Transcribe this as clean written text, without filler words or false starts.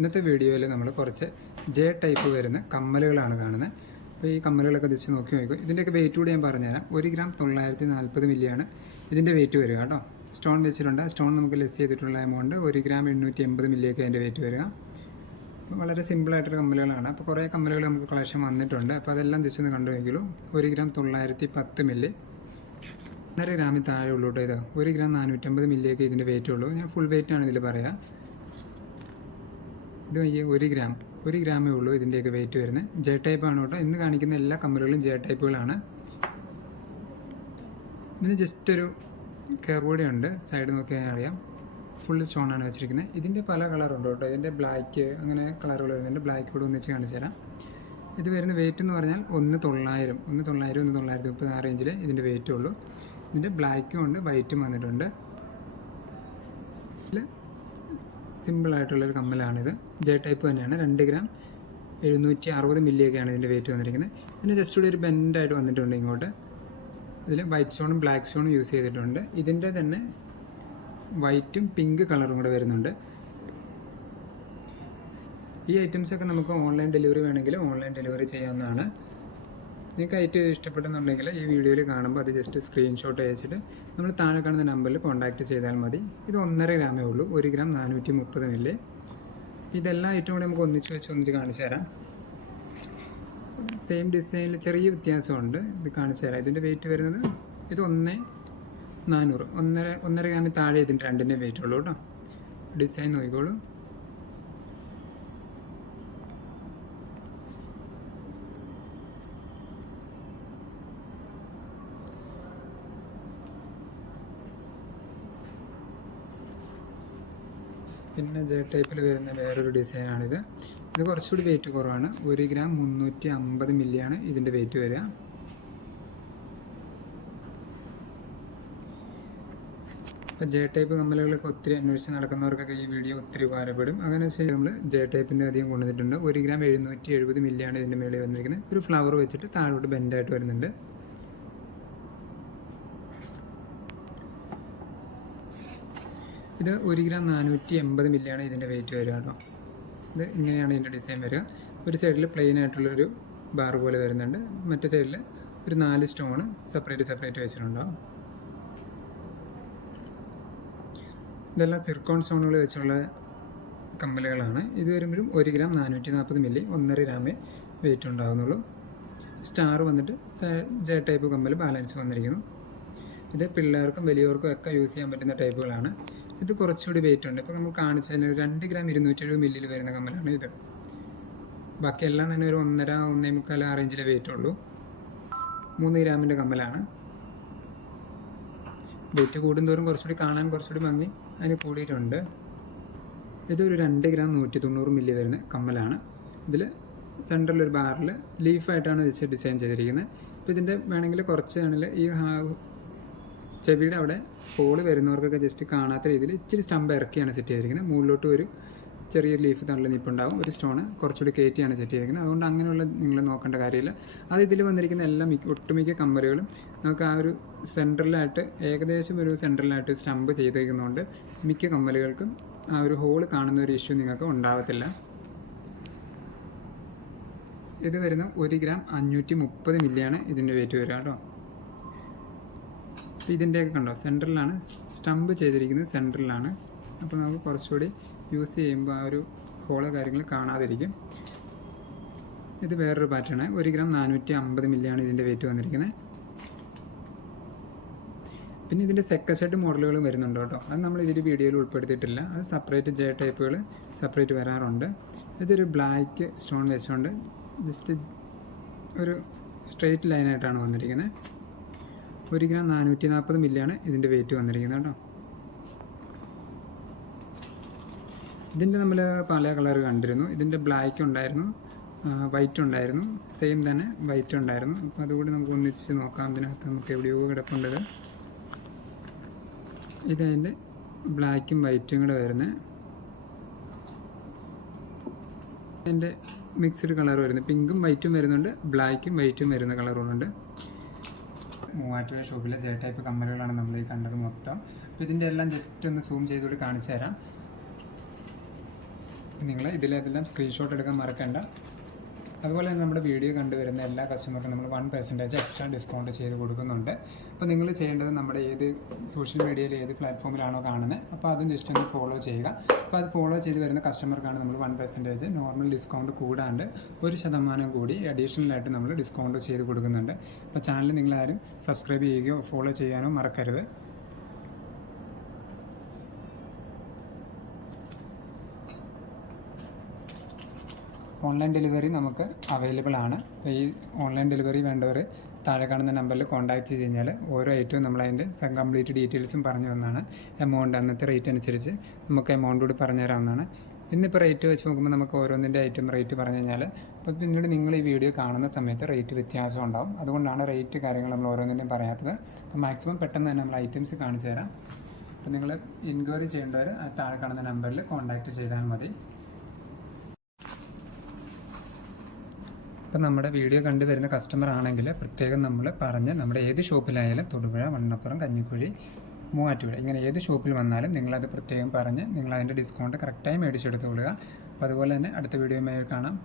ഇന്നത്തെ വീഡിയോയിൽ നമ്മൾ കുറച്ച് ജെ ടൈപ്പ് വരുന്ന കമ്മലുകളാണ് കാണുന്നത്. അപ്പോൾ ഈ കമ്മലുകളൊക്കെ ജസ്റ്റ് നോക്കി നോക്കും. ഇതിൻ്റെയൊക്കെ വെയിറ്റ് കൂടി ഞാൻ പറഞ്ഞുതരാം. 1 ഗ്രാം 940 മില്ലിയാണ് ഇതിൻ്റെ വെയിറ്റ് വരിക കേട്ടോ. സ്റ്റോൺ വെച്ചിട്ടുണ്ട്. സ്റ്റോൺ നമുക്ക് ലെസ് ചെയ്തിട്ടുള്ള എമൗണ്ട് 1 ഗ്രാം 880 മില്ലിയൊക്കെ അതിൻ്റെ വെയിറ്റ് വരിക. വളരെ സിമ്പിളായിട്ടൊരു കമ്മലുകളാണ്. അപ്പോൾ കുറേ കമ്മലുകൾ നമുക്ക് കളക്ഷൻ വന്നിട്ടുണ്ട്. അപ്പോൾ അതെല്ലാം ജസ്റ്റ് ഒന്ന് കണ്ടു നോക്കിയുള്ളൂ. 1 ഗ്രാം 910 മില്ലി, 1.5 ഗ്രാമിൽ താഴെ ഉള്ളൂ കേട്ടോ. ഇത് 1 ഗ്രാം 450 മില്ലിയൊക്കെ ഇതിൻ്റെ വെയിറ്റ് ഉള്ളൂ. ഞാൻ ഫുൾ വെയിറ്റ് ആണ് ഇതിൽ പറയുക. ഇത് 1 ഗ്രാമേ ഉള്ളൂ ഇതിൻ്റെയൊക്കെ വെയിറ്റ് വരുന്നത്. ജെ ടൈപ്പാണ് കേട്ടോ. ഇന്ന് കാണിക്കുന്ന എല്ലാ കമ്മലുകളും ജെ ടൈപ്പുകളാണ്. ഇതിന് ജസ്റ്റ് ഒരു കർവ് കൂടെ ഉണ്ട്. സൈഡ് നോക്കിയാൽ അറിയാം. ഫുൾ സ്റ്റോണാണ് വെച്ചിരിക്കുന്നത്. ഇതിൻ്റെ പല കളറുണ്ട് കേട്ടോ. ഇതിൻ്റെ ബ്ലാക്ക് അങ്ങനെ കളറുകൾ വരുന്നുണ്ട്. ബ്ലാക്ക് കൂടെ ഒന്നിച്ച് കാണിച്ചു തരാം. ഇത് വരുന്ന വെയിറ്റ് എന്ന് പറഞ്ഞാൽ 1,900, 1,930 ആ റേഞ്ചിൽ ഇതിൻ്റെ വെയിറ്റ് ഉള്ളൂ. ഇതിൻ്റെ ബ്ലാക്കും ഉണ്ട്, വൈറ്റും വന്നിട്ടുണ്ട്. ഇതിൽ സിമ്പിളായിട്ടുള്ളൊരു കമ്മലാണിത്. ജെ ടൈപ്പ് തന്നെയാണ്. 2 ഗ്രാം 760 മില്ലിയൊക്കെയാണ് ഇതിൻ്റെ വെയിറ്റ് വന്നിരിക്കുന്നത്. ഇതിന് ജസ്റ്റ് കൂടി ഒരു ബെൻഡായിട്ട് വന്നിട്ടുണ്ട് ഇങ്ങോട്ട്. ഇതിൽ വൈറ്റ് സ്റ്റോണും ബ്ലാക്ക് സ്റ്റോണും യൂസ് ചെയ്തിട്ടുണ്ട്. ഇതിൻ്റെ തന്നെ വൈറ്റും പിങ്ക് കളറും കൂടെ വരുന്നുണ്ട്. ഈ ഐറ്റംസൊക്കെ നമുക്ക് ഓൺലൈൻ ഡെലിവറി വേണമെങ്കിൽ ഓൺലൈൻ ഡെലിവറി ചെയ്യാവുന്നതാണ്. നിങ്ങൾക്ക് ഐറ്റം ഇഷ്ടപ്പെട്ടെന്നുണ്ടെങ്കിൽ ഈ വീഡിയോയിൽ കാണുമ്പോൾ അത് ജസ്റ്റ് സ്ക്രീൻഷോട്ട് അയച്ചിട്ട് നമ്മൾ താഴെ കാണുന്ന നമ്പറിൽ കോൺടാക്റ്റ് ചെയ്താൽ മതി. ഇത് 1.5 ഗ്രാമേ ഉള്ളൂ. 1 ഗ്രാം 430 മില്ലി. ഇതെല്ലാം ഐറ്റം കൂടി നമുക്ക് ഒന്നിച്ച് കാണിച്ചു തരാം. സെയിം ഡിസൈനിൽ ചെറിയ വ്യത്യാസമുണ്ട്. ഇത് കാണിച്ചു തരാം. ഇതിൻ്റെ വെയിറ്റ് വരുന്നത് ഇത് 1,400, 1.5 ഗ്രാമിൽ താഴെ ഇതിൻ്റെ രണ്ടിൻ്റെ വെയിറ്റ് ഉള്ളൂ കേട്ടോ. ഡിസൈൻ നോക്കിക്കോളൂ. പിന്നെ ജെ ടൈപ്പിൽ വരുന്ന വേറൊരു ഡിസൈനാണിത്. ഇത് കുറച്ചുകൂടി വെയിറ്റ് കുറവാണ്. 1 ഗ്രാം 350 മില്ലിയാണ് ഇതിൻ്റെ വെയിറ്റ് വരിക. ഇപ്പം ജെ ടൈപ്പ് കമ്മലുകളൊക്കെ ഒത്തിരി അന്വേഷിച്ച് നടക്കുന്നവർക്കൊക്കെ ഈ വീഡിയോ ഒത്തിരി ഉപകാരപ്പെടും. അങ്ങനെ വെച്ചാൽ നമ്മൾ ജെ ടൈപ്പിൻ്റെ അധികം കൊണ്ടുവന്നിട്ടുണ്ട്. 1 ഗ്രാം 770 മില്ലിയാണ് ഇതിൻ്റെ മേളിൽ വന്നിരിക്കുന്നത്. ഒരു ഫ്ലവർ വെച്ചിട്ട് താഴോട്ട് ബെൻഡായിട്ട് വരുന്നുണ്ട്. ഇത് 1 ഗ്രാം 480 മില്ലിയാണ് ഇതിൻ്റെ വെയിറ്റ് വരിക കേട്ടോ. ഇത് ഇങ്ങനെയാണ് ഇതിൻ്റെ ഡിസൈൻ വരിക. ഒരു സൈഡിൽ പ്ലെയിൻ ആയിട്ടുള്ളൊരു ബാർ പോലെ വരുന്നുണ്ട്. മറ്റേ സൈഡിൽ ഒരു 4 സ്റ്റോണ് സെപ്പറേറ്റ് വെച്ചിട്ടുണ്ടാവും. ഇതെല്ലാം സിർക്കോൺ സ്റ്റോണുകൾ വെച്ചുള്ള കമ്മലുകളാണ്. ഇത് വരുമ്പോഴും 1 ഗ്രാം 440 മില്ലി, 1.5 ഗ്രാമേ വെയിറ്റ് ഉണ്ടാകുന്നുള്ളൂ. സ്റ്റാർ വന്നിട്ട് ജെ ടൈപ്പ് കമ്മൽ ബാലൻസ് വന്നിരിക്കുന്നു. ഇത് പിള്ളേർക്കും വലിയവർക്കും ഒക്കെ യൂസ് ചെയ്യാൻ പറ്റുന്ന ടൈപ്പുകളാണ്. ഇത് കുറച്ചുകൂടി വെയിറ്റ് ഉണ്ട്. ഇപ്പോൾ നമ്മൾ കാണിച്ചതിന് 2 ഗ്രാം 270 മില്ലിയിൽ വരുന്ന കമ്മലാണ് ഇത്. ബാക്കിയെല്ലാം തന്നെ ഒരു 1.5, 1.25 ആ റേഞ്ചിലെ വെയിറ്റ് ഉള്ളൂ. 3 ഗ്രാമിൻ്റെ കമ്മലാണ്. വെയിറ്റ് കൂടുന്തോറും കുറച്ചുകൂടി കാണാൻ കുറച്ചുകൂടി ഭംഗി അതിന് കൂടിയിട്ടുണ്ട്. ഇതൊരു 2 ഗ്രാം 190 മില്ലി വരുന്ന കമ്മലാണ്. ഇതിൽ സെൻറ്ററിലൊരു ബാറിൽ ലീഫായിട്ടാണ് വെച്ച് ഡിസൈൻ ചെയ്തിരിക്കുന്നത്. ഇപ്പോൾ ഇതിൻ്റെ വേണമെങ്കിൽ കുറച്ച് ആണെങ്കിൽ ഈ ചെവിയുടെ അവിടെ ഹോള് വരുന്നവർക്കൊക്കെ ജസ്റ്റ് കാണാത്ത രീതിയിൽ ഇച്ചിരി സ്റ്റമ്പ് ഇറക്കിയാണ് സെറ്റ് ചെയ്തിരിക്കുന്നത്. മുകളിലോട്ട് ഒരു ചെറിയൊരു ലീഫ് തള്ളി നിൽപ്പുണ്ടാവും. ഒരു സ്റ്റോണ് കുറച്ചുകൂടി കയറ്റിയാണ് സെറ്റ് ചെയ്തിരിക്കുന്നത്. അതുകൊണ്ട് അങ്ങനെയുള്ള നിങ്ങൾ നോക്കേണ്ട കാര്യമില്ല. അത് ഇതിൽ വന്നിരിക്കുന്ന എല്ലാ ഒട്ടുമിക്ക കമ്മലുകളും നമുക്ക് ആ ഒരു സെൻട്രലായിട്ട് ഏകദേശം ഒരു സെൻട്രലായിട്ട് സ്റ്റമ്പ് ചെയ്തേക്കുന്നതുകൊണ്ട് മിക്ക കമ്മലുകൾക്കും ആ ഒരു ഹോള് കാണുന്ന ഒരു ഇഷ്യൂ നിങ്ങൾക്ക് ഉണ്ടാവത്തില്ല. ഇത് വരുന്ന 1 ഗ്രാം 530 മില്ലിയാണ് ഇതിൻ്റെ വെയിറ്റ് വരിക കേട്ടോ. ഇതിൻ്റെയൊക്കെ കണ്ടോ സെൻട്രലാണ് സ്റ്റമ്പ് ചെയ്തിരിക്കുന്നത്, സെൻട്രലാണ്. അപ്പോൾ നമുക്ക് കുറച്ചുകൂടി യൂസ് ചെയ്യുമ്പോൾ ആ ഒരു ഹോളോ കാര്യങ്ങൾ കാണാതിരിക്കും. ഇത് വേറൊരു പാറ്റേൺ. 1 ഗ്രാം 450 മില്ലിയാണ് ഇതിൻ്റെ വെയിറ്റ് വന്നിരിക്കുന്നത്. പിന്നെ ഇതിൻ്റെ സെക്കൻഡ് മോഡലുകൾ വരുന്നുണ്ട് കേട്ടോ. അത് നമ്മൾ ഇതിൽ വീഡിയോയിൽ ഉൾപ്പെടുത്തിയിട്ടില്ല. അത് സെപ്പറേറ്റ് ജെ ടൈപ്പുകൾ സെപ്പറേറ്റ് വരാറുണ്ട്. ഇതൊരു ബ്ലാക്ക് സ്റ്റോൺ വെച്ചുകൊണ്ട് ജസ്റ്റ് ഒരു സ്ട്രെയിറ്റ് ലൈനായിട്ടാണ് വന്നിരിക്കുന്നത്. 1 ഗ്രാം 440 മില്ലിയാണ് ഇതിൻ്റെ വെയിറ്റ് വന്നിരിക്കുന്നത് കേട്ടോ. ഇതിൻ്റെ നമ്മൾ പല കളർ കണ്ടിരുന്നു. ഇതിൻ്റെ ബ്ലാക്ക് ഉണ്ടായിരുന്നു, വൈറ്റ് ഉണ്ടായിരുന്നു, സെയിം തന്നെ വൈറ്റ് ഉണ്ടായിരുന്നു. അപ്പോൾ അതുകൂടി നമുക്ക് ഒന്നിച്ച് നോക്കാം. ഇതിനകത്ത് നമുക്ക് എവിടെയോ കിടപ്പുണ്ടത്. ഇതതിൻ്റെ ബ്ലാക്കും വൈറ്റും കൂടെ വരുന്നത്. അതിൻ്റെ മിക്സ്ഡ് കളർ വരുന്നത് പിങ്കും വൈറ്റും വരുന്നുണ്ട്, ബ്ലാക്കും വൈറ്റും വരുന്ന കളറുകളുണ്ട്. മൂവാറ്റുപുഴ ഷോപ്പിലെ ജെ ടൈപ്പ് കമ്മലുകളാണ് നമ്മൾ ഈ കണ്ടത് മൊത്തം. അപ്പോൾ ഇതിൻ്റെ എല്ലാം ജസ്റ്റ് ഒന്ന് സൂം ചെയ്തുകൊണ്ട് കാണിച്ചു തരാം. നിങ്ങൾ ഇതിലെല്ലാം സ്ക്രീൻഷോട്ട് എടുക്കാൻ മറക്കണ്ട. അതുപോലെ തന്നെ നമ്മുടെ വീഡിയോ കണ്ടുവരുന്ന എല്ലാ കസ്റ്റമർക്കും നമ്മൾ 1% എക്സ്ട്രാ ഡിസ്കൗണ്ട് ചെയ്ത് കൊടുക്കുന്നുണ്ട്. അപ്പോൾ നിങ്ങൾ ചെയ്യേണ്ടത് നമ്മുടെ ഏത് സോഷ്യൽ മീഡിയയിൽ ഏത് പ്ലാറ്റ്ഫോമിലാണോ കാണുന്നത് അപ്പോൾ അതും ജസ്റ്റ് ഒന്ന് ഫോളോ ചെയ്യുക. അപ്പോൾ അത് ഫോളോ ചെയ്ത് വരുന്ന കസ്റ്റമർക്കാണ് നമ്മൾ 1% നോർമൽ ഡിസ്കൗണ്ട് കൂടാണ്ട് 1% കൂടി അഡീഷണലായിട്ട് നമ്മൾ ഡിസ്കൗണ്ട് ചെയ്ത് കൊടുക്കുന്നുണ്ട്. അപ്പോൾ ചാനൽ നിങ്ങളാരും സബ്സ്ക്രൈബ് ചെയ്യുകയോ ഫോളോ ചെയ്യാനോ മറക്കരുത്. ഓൺലൈൻ ഡെലിവറി നമുക്ക് അവൈലബിൾ ആണ്. അപ്പോൾ ഈ ഓൺലൈൻ ഡെലിവറി വേണ്ടവർ താഴെ കാണുന്ന നമ്പറിൽ കോൺടാക്ട് ചെയ്ത് കഴിഞ്ഞാൽ ഓരോ ഐറ്റവും നമ്മളതിൻ്റെ കംപ്ലീറ്റ് ഡീറ്റെയിൽസും പറഞ്ഞു തന്നതാണ്. എമൗണ്ട് അന്നത്തെ റേറ്റ് അനുസരിച്ച് നമുക്ക് എമൗണ്ട് കൂടി പറഞ്ഞു തരാവുന്നതാണ്. ഇന്നിപ്പോൾ റേറ്റ് വെച്ച് നോക്കുമ്പോൾ നമുക്ക് ഓരോന്നിൻ്റെ ഐറ്റം റേറ്റ് പറഞ്ഞു കഴിഞ്ഞാൽ അപ്പോൾ പിന്നീട് നിങ്ങൾ ഈ വീഡിയോ കാണുന്ന സമയത്ത് റേറ്റ് വ്യത്യാസം ഉണ്ടാവും. അതുകൊണ്ടാണ് റേറ്റ് കാര്യങ്ങൾ നമ്മൾ ഓരോന്നിൻ്റെയും പറയാത്തത്. അപ്പോൾ മാക്സിമം പെട്ടെന്ന് തന്നെ നമ്മൾ ഐറ്റംസ് കാണിച്ചു തരാം. അപ്പോൾ നിങ്ങൾ എൻക്വയറി ചെയ്യേണ്ടവർ ആ താഴെ കാണുന്ന നമ്പറിൽ കോൺടാക്ട് ചെയ്താൽ മതി. ഇപ്പം നമ്മുടെ വീഡിയോ കണ്ടുവരുന്ന കസ്റ്റമർ ആണെങ്കിൽ പ്രത്യേകം നമ്മൾ പറഞ്ഞ് നമ്മുടെ ഏത് ഷോപ്പിലായാലും തൊടുപുഴ, വണ്ണപ്പുറം, കഞ്ഞിക്കുഴി, മൂവാറ്റുപുഴ ഇങ്ങനെ ഏത് ഷോപ്പിൽ വന്നാലും നിങ്ങളത് പ്രത്യേകം പറഞ്ഞ് നിങ്ങളതിൻ്റെ ഡിസ്കൗണ്ട് കറക്റ്റായി മേടിച്ചെടുത്ത് കൊള്ളുക. അപ്പോൾ അതുപോലെ തന്നെ അടുത്ത വീഡിയോയുമായി കാണാം.